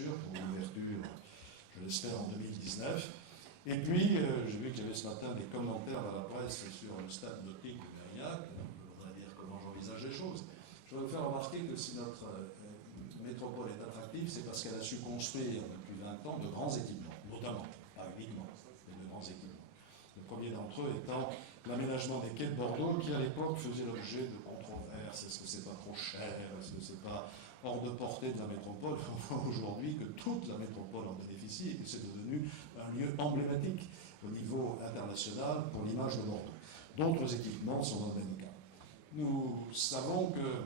sûr, pour l'ouverture, je l'espère, en 2019. Et puis, j'ai vu qu'il y avait ce matin des commentaires dans la presse sur le stade nautique de Mérignac. On voudrait dire comment j'envisage les choses. Je voudrais vous faire remarquer que si notre métropole est attractive, c'est parce qu'elle a su construire depuis 20 ans de grands équipements, notamment, pas uniquement, mais de grands équipements. Le premier d'entre eux étant l'aménagement des quais de Bordeaux, qui à l'époque faisait l'objet de controverses. Est-ce que c'est pas trop cher? Est-ce que c'est pas hors de portée de la métropole? On voit aujourd'hui que toute la métropole en bénéficie et que c'est devenu un lieu emblématique au niveau international pour l'image de Bordeaux. D'autres équipements sont dans le même cas. Nous savons que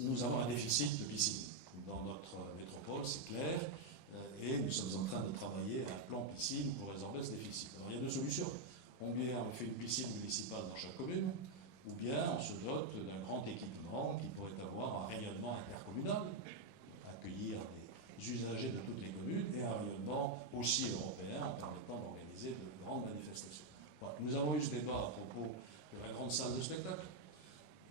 nous avons un déficit de piscines dans notre métropole, c'est clair, et nous sommes en train de travailler à un plan piscine pour résorber ce déficit. Alors il y a deux solutions. Ou bien on fait une piscine municipale dans chaque commune, ou bien on se dote d'un grand équipement qui pourrait avoir un rayonnement intercommunal, accueillir des usagers de toutes les communes, et un rayonnement aussi européen en permettant d'organiser de grandes manifestations. Voilà. Nous avons eu ce débat à propos de la grande salle de spectacle.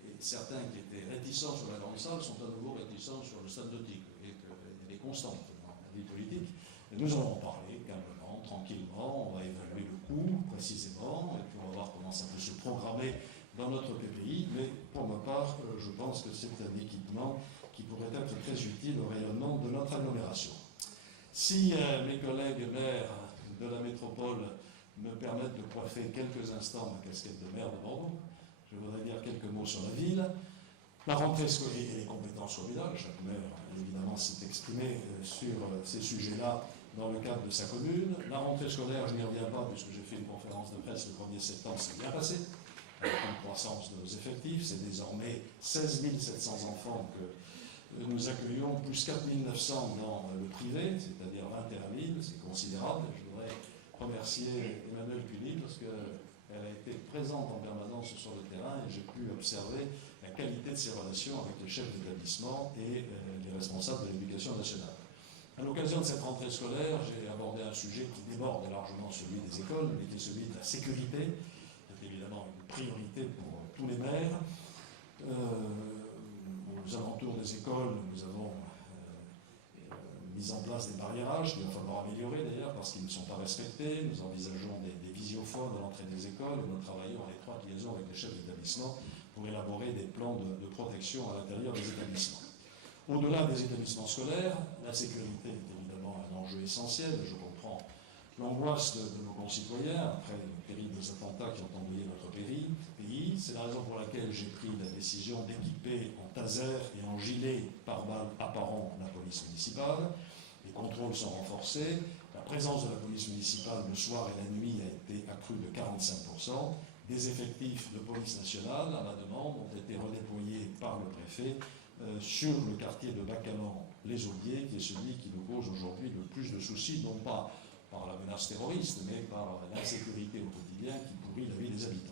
Et certains qui étaient réticents sur la grande salle sont à nouveau réticents sur le stade nautique. Et qu'elle est constante dans la vie politique. Et nous en avons parlé calmement, tranquillement. On va évaluer le coût précisément. Et puis on va voir comment ça peut se programmer dans notre PPI. Mais pour ma part, je pense que c'est un équipement qui pourrait être très utile au rayonnement de notre agglomération. Si mes collègues maires de la métropole me permettent de coiffer quelques instants ma casquette de maire de Bordeaux, je voudrais dire quelques mots sur la ville. La rentrée scolaire et les compétences communales, chaque maire évidemment s'est exprimé sur ces sujets-là dans le cadre de sa commune. La rentrée scolaire, je n'y reviens pas puisque j'ai fait une conférence de presse le 1er septembre, c'est bien passé, avec une croissance de nos effectifs. C'est désormais 16 700 enfants que nous accueillons, plus 4 900 dans le privé, c'est-à-dire 21 000, c'est considérable. Je voudrais remercier Emmanuelle Cuny parce qu'elle a été présente en permanence sur le terrain et j'ai pu observer la qualité de ses relations avec les chefs d'établissement et les responsables de l'éducation nationale. À l'occasion de cette rentrée scolaire, j'ai abordé un sujet qui déborde largement celui des écoles, mais qui est celui de la sécurité. C'est évidemment une priorité pour tous les maires. Aux alentours des écoles, nous avons mis en place des barriérages qu'il va falloir améliorer d'ailleurs parce qu'ils ne sont pas respectés. Nous envisageons des visiophones à l'entrée des écoles et nous travaillons en étroite liaison avec les chefs d'établissement pour élaborer des plans de protection à l'intérieur des établissements. Au-delà des établissements scolaires, la sécurité est évidemment un enjeu essentiel. Je comprends l'angoisse de nos concitoyens après les terribles attentats qui ont embrouillé notre pays. C'est la raison pour laquelle j'ai pris la décision d'équiper en taser et en gilet pare-balles apparent la police municipale. Les contrôles sont renforcés. La présence de la police municipale le soir et la nuit a été accrue de 45%. Des effectifs de police nationale, à ma demande, ont été redéployés par le préfet sur le quartier de Bacalan-les-Aubiers, qui est celui qui nous cause aujourd'hui le plus de soucis, non pas par la menace terroriste, mais par l'insécurité au quotidien qui pourrit la vie des habitants.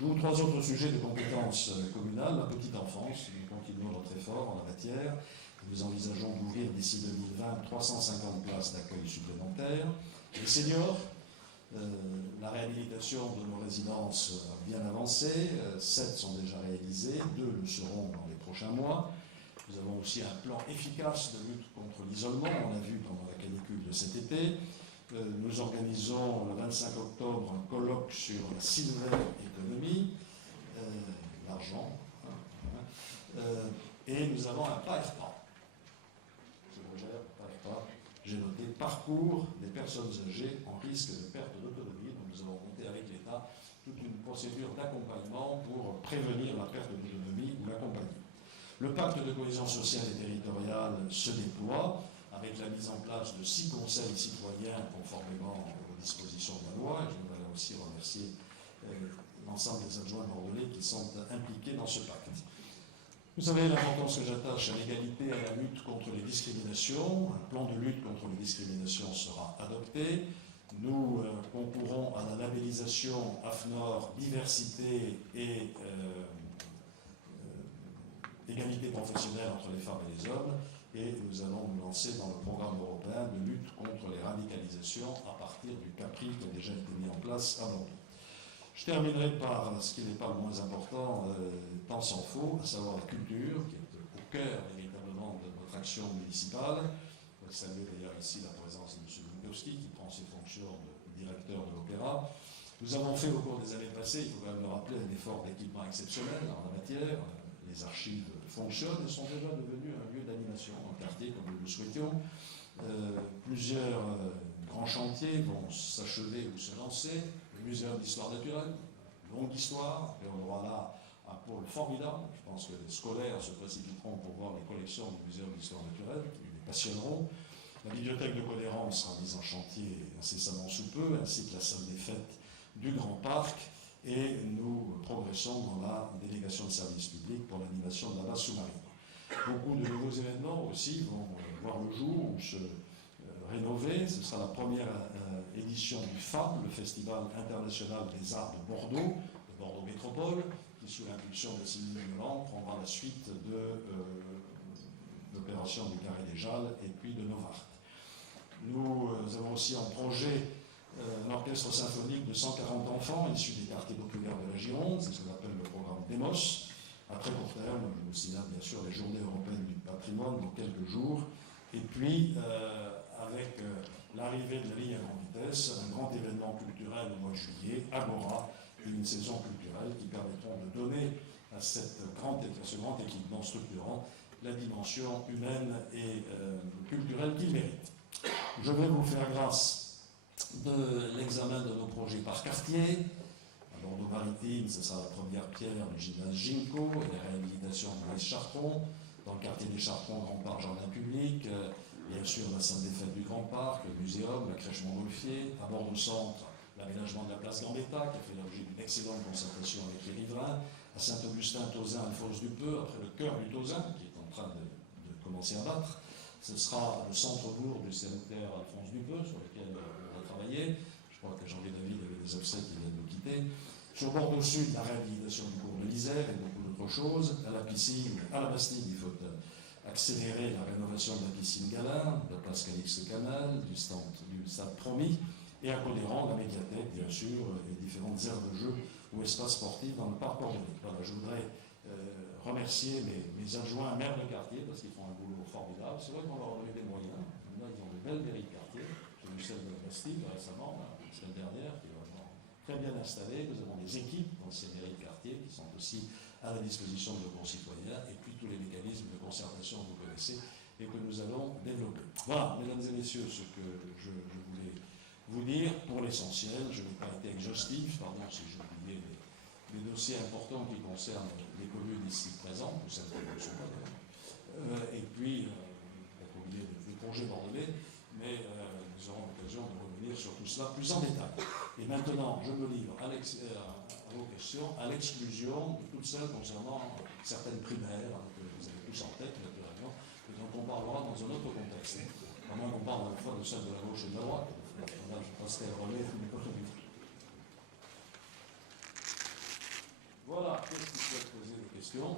Deux ou trois autres sujets de compétences communales. La petite enfance, nous continuons notre effort en la matière. Nous envisageons d'ouvrir d'ici 2020 350 places d'accueil supplémentaires. Les seniors, la réhabilitation de nos résidences a bien avancé. 7 sont déjà réalisées, 2 le seront dans les prochains mois. Nous avons aussi un plan efficace de lutte contre l'isolement, on l'a vu pendant la canicule de cet été. Nous organisons le 25 octobre un colloque sur la silver economy, l'argent, et nous avons un PAERPA. J'ai noté parcours des personnes âgées en risque de perte d'autonomie. Donc nous avons monté avec l'État toute une procédure d'accompagnement pour prévenir la perte d'autonomie ou l'accompagner. Le pacte de cohésion sociale et territoriale se déploie avec la mise en place de 6 conseils citoyens conformément aux dispositions de la loi. Et je voudrais là aussi remercier l'ensemble des adjoints bordelais qui sont impliqués dans ce pacte. Vous savez l'importance que j'attache à l'égalité et à la lutte contre les discriminations. Un plan de lutte contre les discriminations sera adopté. Nous concourons à la labellisation AFNOR diversité et égalité professionnelle entre les femmes et les hommes. Et nous allons nous lancer dans le programme européen de lutte contre les radicalisations à partir du CAPRI qui a déjà été mis en place à Bordeaux. Je terminerai par ce qui n'est pas le moins important, tant s'en faut, à savoir la culture, qui est au cœur véritablement de notre fraction municipale. Je vais saluer d'ailleurs ici la présence de M. Bukowski qui prend ses fonctions de directeur de l'Opéra. Nous avons fait au cours des années passées, il faut quand même le rappeler, un effort d'équipement exceptionnel en la matière. Les archives fonctionnent et sont déjà devenues un lieu d'animation dans le quartier comme nous le souhaitions. Plusieurs grands chantiers vont s'achever ou se lancer. Le muséum d'histoire naturelle, longue histoire, et on aura là un pôle formidable. Je pense que les scolaires se précipiteront pour voir les collections du muséum d'histoire naturelle, qui les passionneront. La bibliothèque de Codérance sera mise en chantier incessamment sous peu, ainsi que la salle des fêtes du Grand Parc, et nous progressons dans la délégation de service public pour l'animation de la base sous-marine. Beaucoup de nouveaux événements aussi vont voir le jour ou se rénover. Ce sera la première édition du FAB, le Festival international des arts de Bordeaux Métropole, qui sous l'impulsion de Sylvie Meland prendra la suite de l'opération du Carré des Jalles et puis de Novart. Nous avons aussi en projet un orchestre symphonique de 140 enfants issus des quartiers populaires de la Gironde, c'est ce qu'on appelle le programme DEMOS. À très court terme, je vous signale bien sûr les Journées européennes du patrimoine dans quelques jours. Et puis, avec l'arrivée de la ligne à grande vitesse, un grand événement culturel au mois de juillet, Agora, et une saison culturelle qui permettront de donner à ce grand équipement structurant la dimension humaine et culturelle qu'il mérite. Je vais vous faire grâce de l'examen de nos projets par quartier. À Bordeaux-Maritime, ce sera la première pierre du gymnase Ginko et la réhabilitation de l'Est Chartron. Dans le quartier des Chartrons, Grand Parc, Jardin public, bien sûr la salle des fêtes du Grand Parc, le muséum, la crèche Montgolfier. À Bordeaux-Centre, l'aménagement de la place Gambetta, qui a fait l'objet d'une excellente concertation avec les riverains. À Saint-Augustin, Tauzin, Alphonse du Peu, après le cœur du Tauzin, qui est en train de commencer à battre. Ce sera le centre-bourg du sanitaire Alphonse du Peu, sur lequel on va travailler. Je crois que Jean-Louis David avait des obsèques qui viennent de nous quitter. Sur Bordeaux-Sud, la réhabilitation du cours de l'Isère et beaucoup d'autres choses. À la piscine, à la Bastide, il faut accélérer la rénovation de la piscine Galin, de la place Calix-Canal, du stade Promis, et à Codéran, la médiathèque, bien sûr, et différentes aires de jeu ou espaces sportifs dans le parc bordelais. Voilà, je voudrais remercier mes adjoints maires de quartier parce qu'ils font un boulot formidable. C'est vrai qu'on leur a donné des moyens. Maintenant, ils ont de belles mairies de quartier. J'ai vu celle de la Bastille récemment, la semaine dernière, qui est vraiment très bien installée. Nous avons des équipes dans ces mairies de quartier qui sont aussi à la disposition de nos concitoyens, et puis tous les mécanismes de concertation que vous connaissez et que nous allons développer. Voilà, mesdames et messieurs, ce que je voulais vous dire pour l'essentiel. Je n'ai pas été exhaustif, pardon si j'ai oublié les dossiers importants qui concernent les communes ici présentes, ou celles qui ne le sont pas d'ailleurs. Et puis, peut-être oublié le projet bordelais, mais nous aurons l'occasion de revenir sur tout cela plus en détail. Et maintenant, je me livre à vos questions, à l'exclusion de toutes celles concernant certaines primaires, que vous avez tous en tête, naturellement, et dont on parlera dans un autre contexte. À moins qu'on parle à la fois de celles de la gauche et de la droite. Là, je passerai le relais de mes collègues. Voilà, qu'est-ce qui souhaite poser des questions?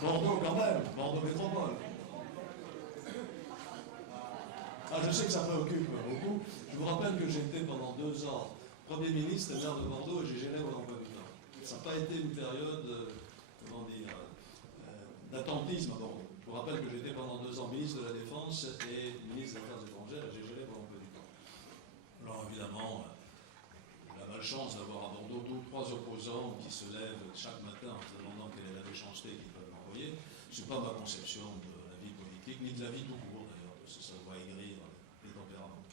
Bordeaux quand même, Bordeaux Métropole. Ah, je sais que ça préoccupe beaucoup. Je vous rappelle que j'étais pendant 2 ans Premier ministre et maire de Bordeaux et j'ai géré mon emploi du temps. Ça n'a pas été une période, d'attentisme à Bordeaux. Je vous rappelle que j'étais pendant 2 ans ministre de la Défense et ministre des Affaires étrangères et j'ai géré mon emploi du temps. Alors évidemment, j'ai la malchance d'avoir à Bordeaux 2 ou 3 opposants qui se lèvent chaque matin en se demandant quelle est la méchanceté qu'ils peuvent m'envoyer. Ce n'est pas ma conception de la vie politique, ni de la vie tout court d'ailleurs, parce que ça doit aigrir les tempéraments.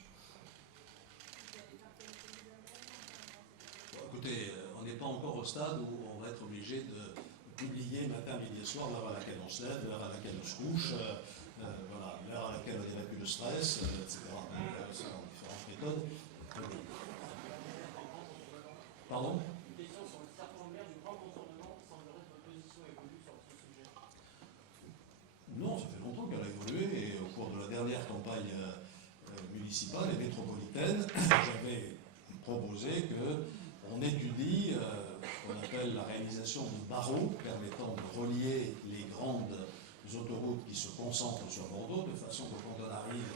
Bon, écoutez, on n'est pas encore au stade où on va être obligé de publier matin, midi et soir l'heure à laquelle on se lève, l'heure à laquelle on se couche, voilà, l'heure à laquelle il n'y a plus de stress, etc. Donc, ce sont différentes méthodes. Pardon? Une question sur le serpent de mer du grand contournement. Semblerait que votre position évolue sur ce sujet. Non, ça fait longtemps qu'elle a évolué et au cours de la dernière campagne municipale et métropolitaine, j'avais proposé qu'on étudie ce qu'on appelle la réalisation de barreaux permettant de relier les grandes autoroutes qui se concentrent sur Bordeaux de façon que quand on arrive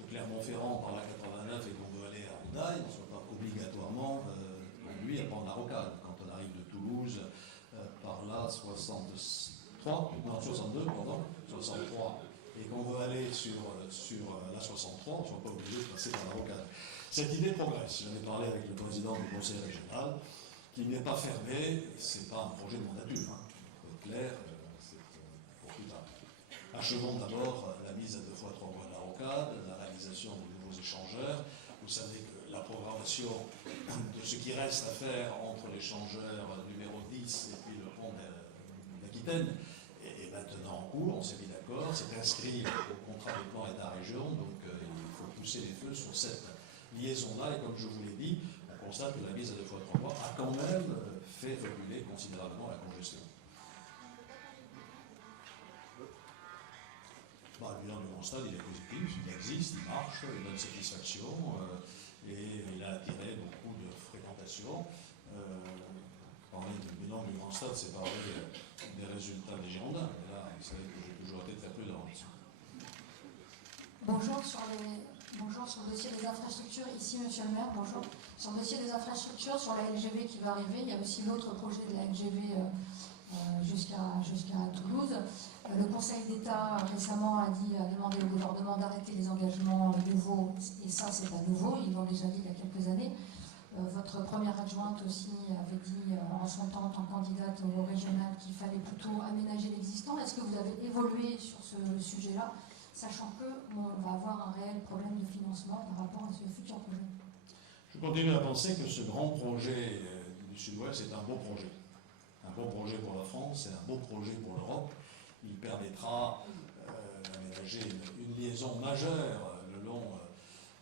de Clermont-Ferrand par la 89 et qu'on veut aller à Roudaille, on ne soit pas obligatoirement lui à prendre la rocade. Quand on arrive de Toulouse, par là, 62, pardon, 63, et qu'on veut aller sur la 63, on ne soit pas obligé de passer par la rocade. Cette idée progresse. J'en ai parlé avec le président du conseil régional, qui n'est pas fermé, c'est pas un projet de mandature, hein. Pour être clair, c'est pour plus tard. Achevons d'abord la mise à 2 fois 3 mois de la rocade, la réalisation de nouveaux échangeurs. Vous savez que la programmation de ce qui reste à faire entre l'échangeur numéro 10 et puis le pont d'Aquitaine est maintenant en cours, on s'est mis d'accord, c'est inscrit au contrat de plan État-région, donc il faut pousser les feux sur cette liaison-là, et comme je vous l'ai dit, on constate que la mise à 2 fois 3 mois a quand même fait reculer considérablement la congestion. Le bilan du constat, il est positif, il existe, il marche, il donne satisfaction, et il a attiré beaucoup de fréquentation. Parler du bilan du constat, c'est parler des résultats des Girondins, mais là, vous savez que j'ai toujours été très prudent. Bonjour, sur le dossier des infrastructures, ici Monsieur le maire, bonjour. Sur le dossier des infrastructures, sur la LGV qui va arriver, il y a aussi l'autre projet de la LGV jusqu'à Toulouse. Le Conseil d'État récemment a demandé au gouvernement d'arrêter les engagements nouveaux, et ça c'est pas nouveau, ils l'ont déjà dit il y a quelques années. Votre première adjointe aussi avait dit en son temps, en tant que candidate au régional, qu'il fallait plutôt aménager l'existant. Est-ce que vous avez évolué sur ce sujet-là, sachant qu'on va avoir un réel problème de financement par rapport à ce futur projet? Je continue à penser que ce grand projet du Sud-Ouest est un beau projet. Un beau projet pour la France, c'est un beau projet pour l'Europe. Il permettra d'aménager une liaison majeure le long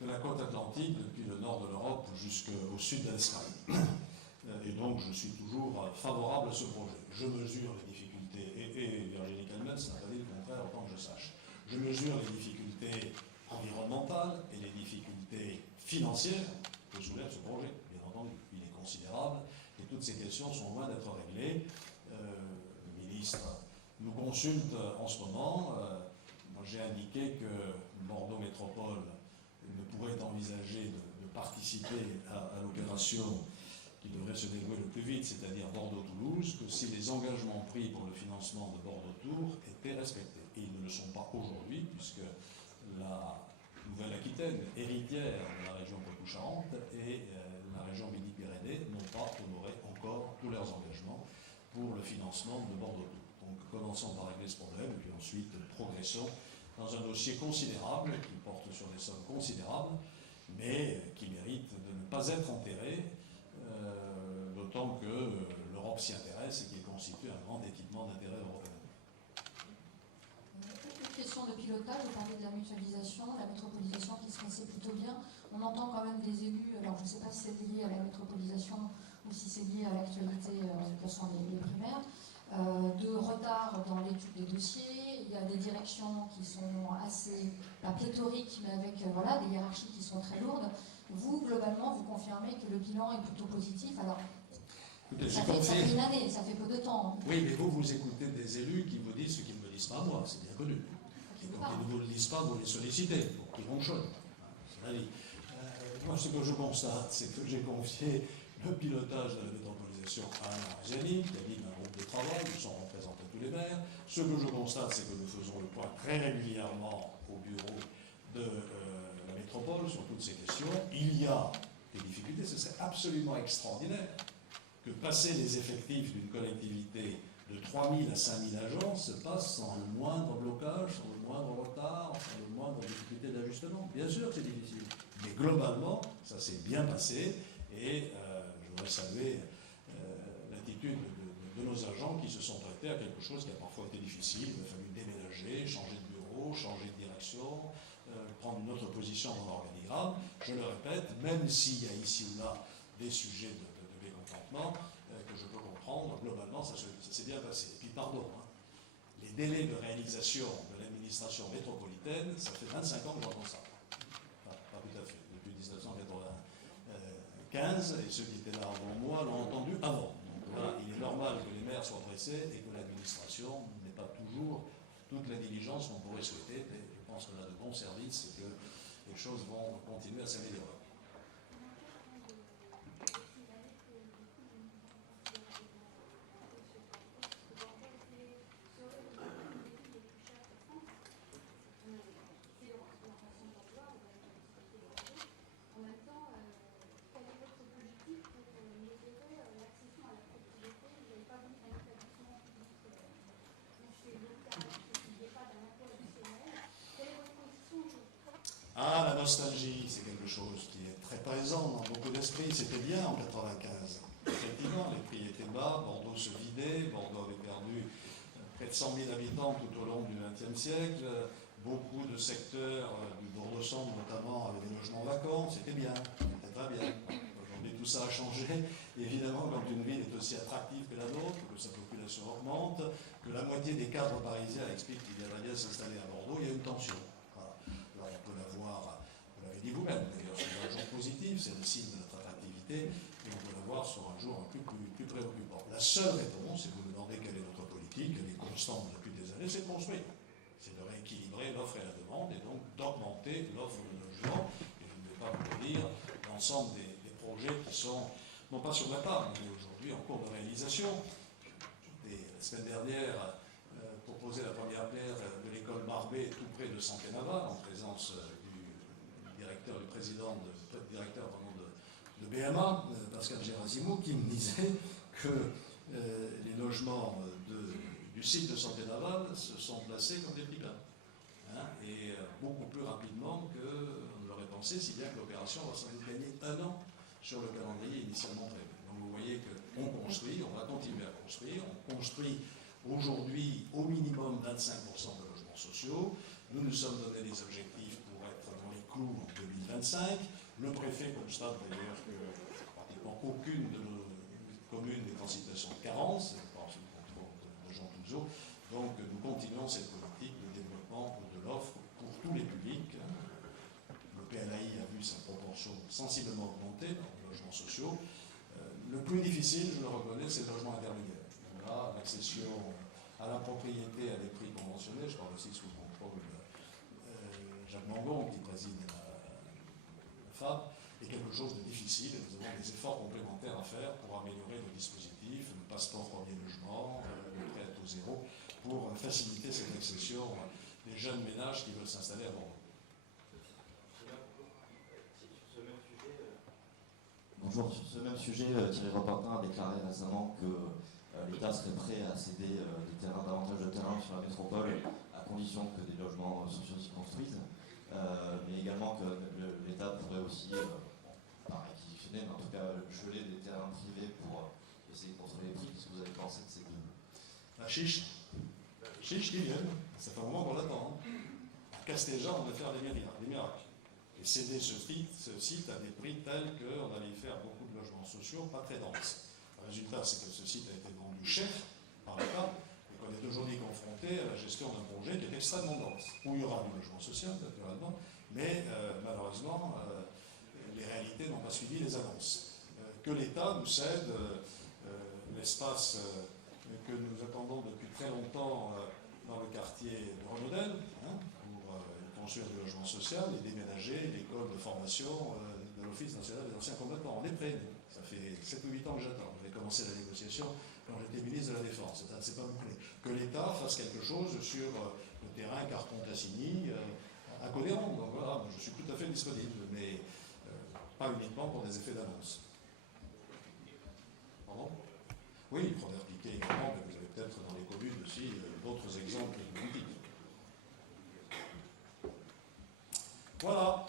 de la côte atlantique, depuis le nord de l'Europe jusqu'au sud de l'Espagne. Et donc je suis toujours favorable à ce projet. Je mesure les difficultés, et Virginie Calmels n'a pas dit le contraire autant que je sache. Je mesure les difficultés environnementales et les difficultés financières que soulève ce projet, bien entendu. Il est considérable et toutes ces questions sont loin d'être réglées. Le ministre nous consulte en ce moment. Moi, j'ai indiqué que Bordeaux Métropole ne pourrait envisager de participer à l'opération qui devrait se dérouler le plus vite, c'est-à-dire Bordeaux-Toulouse, que si les engagements pris pour le financement de Bordeaux-Tours étaient respectés. Et ils ne le sont pas aujourd'hui, puisque la Nouvelle-Aquitaine, héritière de la région Poitou-Charentes, et la région Midi-Pyrénées n'ont pas honoré encore tous leurs engagements pour le financement de Bordeaux-Tours. Donc commençons par régler ce problème, et puis ensuite progressons dans un dossier considérable, qui porte sur des sommes considérables, mais qui mérite de ne pas être enterré, d'autant que l'Europe s'y intéresse et qu'il constitue un grand équipement d'intérêt européen. Une question de pilotage, vous parlez de la mutualisation, la métropolisation qui se passait plutôt bien. On entend quand même des élus, alors je ne sais pas si c'est lié à la métropolisation ou si c'est lié à l'actualité que sont les primaires, de retard dans l'étude des dossiers. Il y a des directions qui sont assez, pas pléthoriques, mais avec des hiérarchies qui sont très lourdes. Vous, globalement, vous confirmez que le bilan est plutôt positif. Alors, écoutez, ça fait une année, ça fait peu de temps. Oui, mais vous écoutez des élus qui vous disent ce qu'ils ne me disent pas à moi, c'est bien connu. Et quand ils ne vous le disent pas, vous les sollicitez pour qu'ils ronchonnent. C'est la vie. Moi, ce que je constate, c'est que j'ai confié le pilotage de la métropolisation à Alain Arziani, qui anime un groupe de travail, où sont représentés tous les maires. Ce que je constate, c'est que nous faisons le point très régulièrement au bureau de la métropole sur toutes ces questions. Il y a des difficultés, ce serait absolument extraordinaire que passer les effectifs d'une collectivité de 3 000 à 5 000 agents se passe sans le moindre blocage, sans le moindre retard, sans le moindre difficulté d'ajustement. Bien sûr que c'est difficile, mais globalement, ça s'est bien passé, et je voudrais saluer l'attitude de nos agents qui se sont prêtés à quelque chose qui a parfois été difficile. Il a fallu déménager, changer de bureau, changer de direction, prendre une autre position dans l'organigramme. Je le répète, même s'il y a ici ou là des sujets de mécontentement que je peux comprendre, globalement ça s'est bien passé. Et puis pardon, les délais de réalisation de l'administration métropolitaine, ça fait 25 ans que j'entends ça. Enfin, pas tout à fait, depuis 1995, et ceux qui étaient là avant moi l'ont entendu avant. Donc voilà, il est normal que les maires soient pressés et que l'administration n'ait pas toujours toute la diligence qu'on pourrait souhaiter, mais je pense qu'on a de bons services et que les choses vont continuer à s'améliorer. nostalgie, c'est quelque chose qui est très présent dans beaucoup d'esprits. C'était bien en 95. Effectivement, les prix étaient bas, Bordeaux se vidait, Bordeaux avait perdu près de 100 000 habitants tout au long du XXe siècle. Beaucoup de secteurs du Bordeaux-Centre notamment avaient des logements vacants, c'était bien, c'était très bien. Aujourd'hui tout ça a changé. Évidemment, quand une ville est aussi attractive que la nôtre, que sa population augmente, que la moitié des cadres parisiens expliquent qu'ils viendraient bien s'installer à Bordeaux, il y a une tension. Voilà. Alors on peut la voir, vous l'avez dit vous-même d'ailleurs, sur un jour positif, c'est le signe de notre attractivité, et on peut la voir sur un jour un peu plus préoccupant. La seule réponse, si vous me demandez quelle est notre politique, elle est constante depuis des années, c'est de construire. C'est de rééquilibrer l'offre et la demande, et donc d'augmenter l'offre de logement. Et je ne vais pas vous le dire, l'ensemble des projets qui sont, non pas sur la table, mais aujourd'hui en cours de réalisation. J'ai, la semaine dernière, proposé la première pierre de l'école Barbet, tout près de Santé-Naval, en présence du directeur, du président, de BMA, Pascal Gérasimou, qui me disait que les logements du site de Santé-Naval se sont placés comme des petits pains. Et beaucoup plus rapidement qu'on ne l'aurait pensé, si bien que l'opération va sans doute gagner 1 an sur le calendrier initialement prévu. Donc vous voyez qu'on construit, on va continuer à construire, on construit aujourd'hui au minimum 25% de logements sociaux. Nous nous sommes donné des objectifs pour être dans les clous en 2025. Le préfet constate d'ailleurs que pratiquement aucune de nos communes n'est en situation de carence, par le contrôle de Jean Touzeau. Donc nous continuons cette politique de développement de l'offre pour tous les publics. Le PLAI a vu sa proportion sensiblement augmenter dans les logements sociaux. Le plus difficile, je le reconnais, c'est le logement intermédiaire. Là, l'accession à la propriété à des prix conventionnels, je parle aussi sous le contrôle de Jacques Mangon, qui préside la FAB, est quelque chose de difficile et nous avons des efforts complémentaires à faire pour améliorer nos dispositifs, le passeport premier logement, le prêt à taux zéro, pour faciliter cette accession des jeunes ménages qui veulent s'installer à Bordeaux. Bonjour, sur ce même sujet, Thierry Repentin a déclaré récemment que l'État serait prêt à céder davantage de terrain sur la métropole à condition que des logements sociaux s'y construisent, mais également que l'État pourrait aussi, pas réquisitionner, mais en tout cas geler des terrains privés pour essayer de contrôler les prix. Qu'est-ce que vous avez pensé de ces deux? La chiche qui vient, ça fait un moment qu'on l'attend. À Castéjan, on va faire des miracles. Et céder ce site à des prix tels qu'on allait y faire beaucoup de logements sociaux pas très denses. Le résultat, c'est que ce site a été vendu cher par l'État et qu'on est aujourd'hui confronté à la gestion d'un projet qui est extrêmement dense, où il y aura du logement social, naturellement, mais malheureusement, les réalités n'ont pas suivi les annonces. Que l'État nous cède l'espace que nous attendons depuis très longtemps dans le quartier de Renaudel, pour construire du logement social et déménager l'école de formation de l'Office national des anciens combattants. On est prêts, ça fait 7 ou 8 ans que j'attends. J'ai commencé la négociation quand j'étais ministre de la Défense. C'est pas bouclé. Que l'État fasse quelque chose sur le terrain Carpon-Tassigny, à Codéron. Donc voilà, je suis tout à fait disponible, mais pas uniquement pour des effets d'annonce. Pardon? Oui, il faudrait appliquer également, mais vous avez peut-être dans les communes aussi d'autres exemples politiques. Voilà.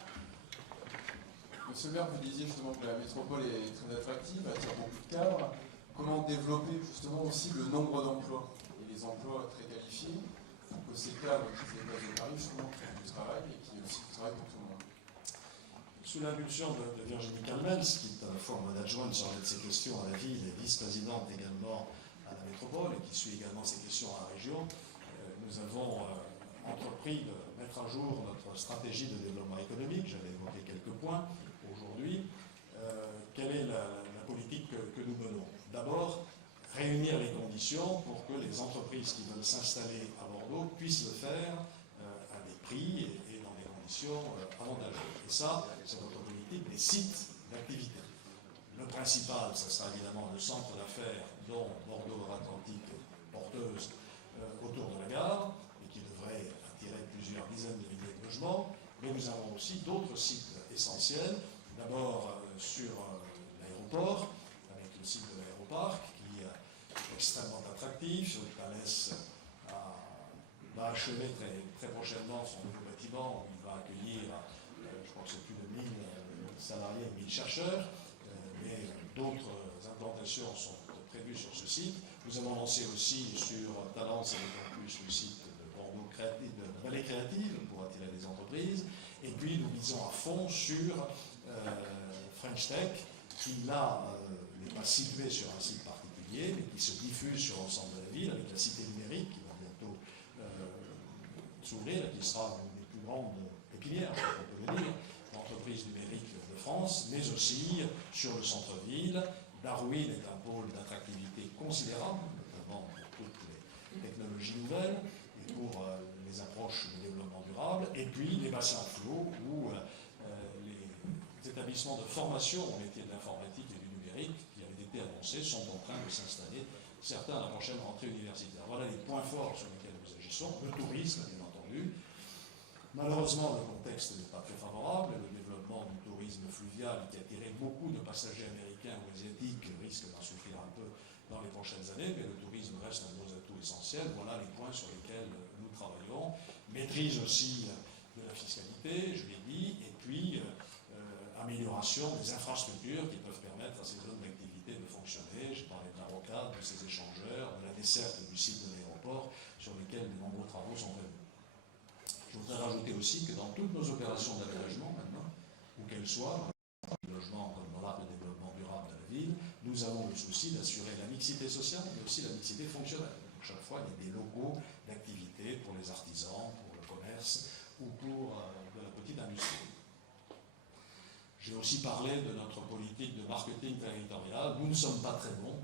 Monsieur le maire, vous disiez justement que la métropole est très attractive, attire beaucoup de cadres. Comment développer justement aussi le nombre d'emplois et les emplois très qualifiés pour que ces cadres qui se déplacent de Paris justement trouvent du travail et qui aussi du travail pour tout le monde? Sous l'impulsion de Virginie Calmels, qui est à la fois adjointe chargée de ces questions à la ville et vice-présidente également à la métropole et qui suit également ces questions à la région, nous avons entrepris de mettre à jour notre stratégie de développement économique. J'avais évoqué quelques points aujourd'hui. Quelle est la politique que nous menons? D'abord, réunir les conditions pour que les entreprises qui veulent s'installer à Bordeaux puissent le faire à des prix et dans des conditions avantageuses. Et ça, c'est notre politique des sites d'activité. Le principal, ce sera évidemment le centre d'affaires dont Bordeaux-Atlantique est porteuse autour de la gare et qui devrait attirer plusieurs dizaines de milliers de logements. Mais nous avons aussi d'autres sites essentiels. D'abord sur l'aéroport, avec le site de l'aéroparc qui est extrêmement attractif. Thales va achever très prochainement son nouveau bâtiment où il va accueillir je crois que c'est plus de 1000 salariés et 1000 chercheurs, mais d'autres implantations sont prévues sur ce site. Nous avons lancé aussi sur Talence et Campus le site de Bordeaux créatif, de la Vallée Créative pour attirer des entreprises. Et puis nous visons à fond sur French Tech, qui là n'est pas situé sur un site particulier, mais qui se diffuse sur l'ensemble de la ville, avec la cité numérique qui va bientôt s'ouvrir, qui sera une des plus grandes pépinières, on peut le dire, d'entreprises numériques de France, mais aussi sur le centre-ville. Darwin est un pôle d'attractivité considérable, notamment pour toutes les technologies nouvelles et pour les approches de développement durable, et puis les bassins flots où les établissements de formation au métier de l'informatique et du numérique qui avaient été annoncés sont en train de s'installer, certains à la prochaine rentrée universitaire. Voilà les points forts sur lesquels nous agissons. Le tourisme, bien entendu. Malheureusement, le contexte n'est pas très favorable. Le développement du tourisme fluvial qui attirait beaucoup de passagers américains ou asiatiques risque d'en souffrir un peu dans les prochaines années, mais le tourisme reste un de nos atouts essentiels. Voilà les points sur lesquels nous travaillons. Maîtrise aussi de la fiscalité, je l'ai dit, et puis amélioration des infrastructures qui peuvent permettre à ces zones d'activité de fonctionner. J'ai parlé de la rocade, de ces échangeurs, de la desserte du site de l'aéroport, sur lesquels de nombreux travaux sont prévus. Je voudrais rajouter aussi que dans toutes nos opérations d'aménagement maintenant, où qu'elles soient, le logement comme dans l'arc de développement durable de la ville, nous avons le souci d'assurer la mixité sociale, mais aussi la mixité fonctionnelle. Donc, chaque fois, il y a des locaux d'activité pour les artisans, pour le commerce ou pour de la petite industrie. J'ai aussi parlé de notre politique de marketing territorial. Nous ne sommes pas très bons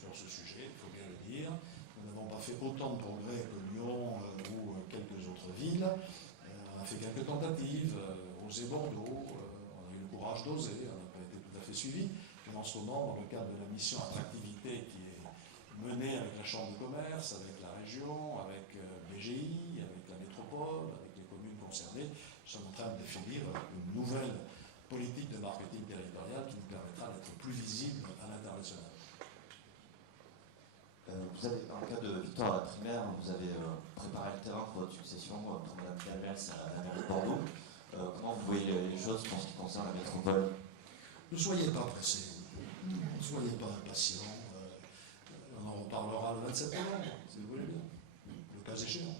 sur ce sujet, il faut bien le dire. Nous n'avons pas fait autant de progrès que Lyon ou quelques autres villes. On a fait quelques tentatives, osé Bordeaux, on a eu le courage d'oser, on n'a pas été tout à fait suivi. Mais en ce moment, dans le cadre de la mission attractivité qui est menée avec la Chambre de commerce, avec la région, avec BGI, avec la métropole, avec les communes concernées, nous sommes en train de définir une nouvelle politique de marketing territorial qui nous permettra d'être plus visible à l'international. Vous avez, dans le cas de Victoire à la primaire, vous avez préparé le terrain pour votre succession pour Mme Dalmels à la mairie de Bordeaux. Comment vous voyez les choses pour ce qui concerne la métropole? Ne soyez pas pressés, ne soyez pas impatients. On en reparlera le 27 novembre, si vous voulez bien, le cas échéant.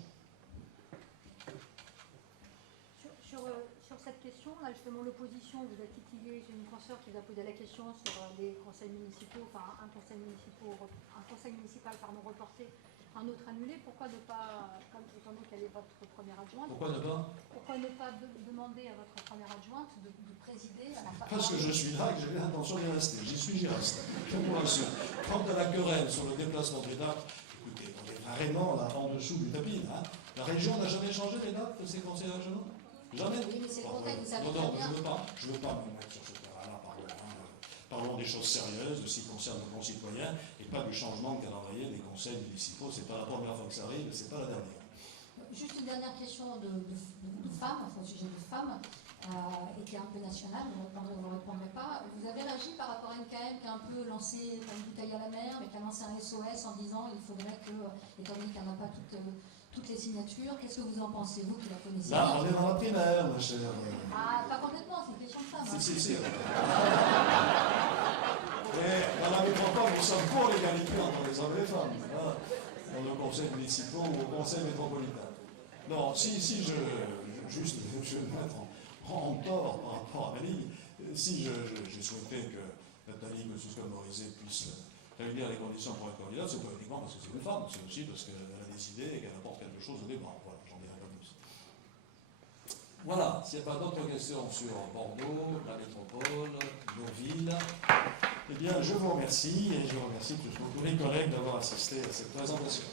Sur cette question, là, justement, l'opposition vous a titillé. J'ai une consoeur qui vous a posé la question sur les conseils municipaux, enfin un conseil municipal reporté, un autre annulé. Pourquoi ne pas, étant donné qu'elle est votre première adjointe, pourquoi ne pas demander à votre première adjointe de présider à la Parce que je suis là et que j'ai l'intention d'y rester. J'y reste. Je vous rassure. Quant à la querelle sur le déplacement des dates, écoutez, on est vraiment là en dessous du tapis. Hein. La région n'a jamais changé les dates de ses conseils régionaux? Jamais. Oui, mais c'est le contexte, vous savez Non, très bien. je ne veux pas me mettre sur ce terrain-là. Parlons des choses sérieuses, de ce qui concerne nos concitoyens, et pas du changement de calendrier des conseils municipaux. Ce n'est pas la première fois que ça arrive, et ce n'est pas la dernière. Juste une dernière question de femmes, enfin, au sujet de femmes, et qui est un peu nationale, vous ne répondrez pas. Vous avez réagi par rapport à NKM qui a un peu lancé une bouteille à la mer, mais qui a lancé un SOS en disant il faudrait que, étant donné qu'elle n'a pas toutes les signatures, qu'est-ce que vous en pensez, vous qui la connaissez? Là, on est dans la primaire, ma chère. Ah, pas complètement, c'est une question de femmes. Si. Et dans la métropole, nous sommes pour l'égalité entre les hommes et les femmes. Voilà. Dans nos conseils municipaux ou au conseil métropolitain. Non, juste, je vais me mettre en tort par rapport à ma ligne. Si j'ai souhaité que Nathalie Kosciusko-Morizet puisse réunir les conditions pour être candidate, c'est pas uniquement parce que c'est une femme, c'est aussi parce qu'elle a des idées et qu'elle apporte quelque chose au débat. Voilà, j'en dirai pas plus. Voilà, s'il n'y a pas d'autres questions sur Bordeaux, la métropole, nos villes, eh bien je vous remercie et je remercie tous mes collègues d'avoir assisté à cette présentation.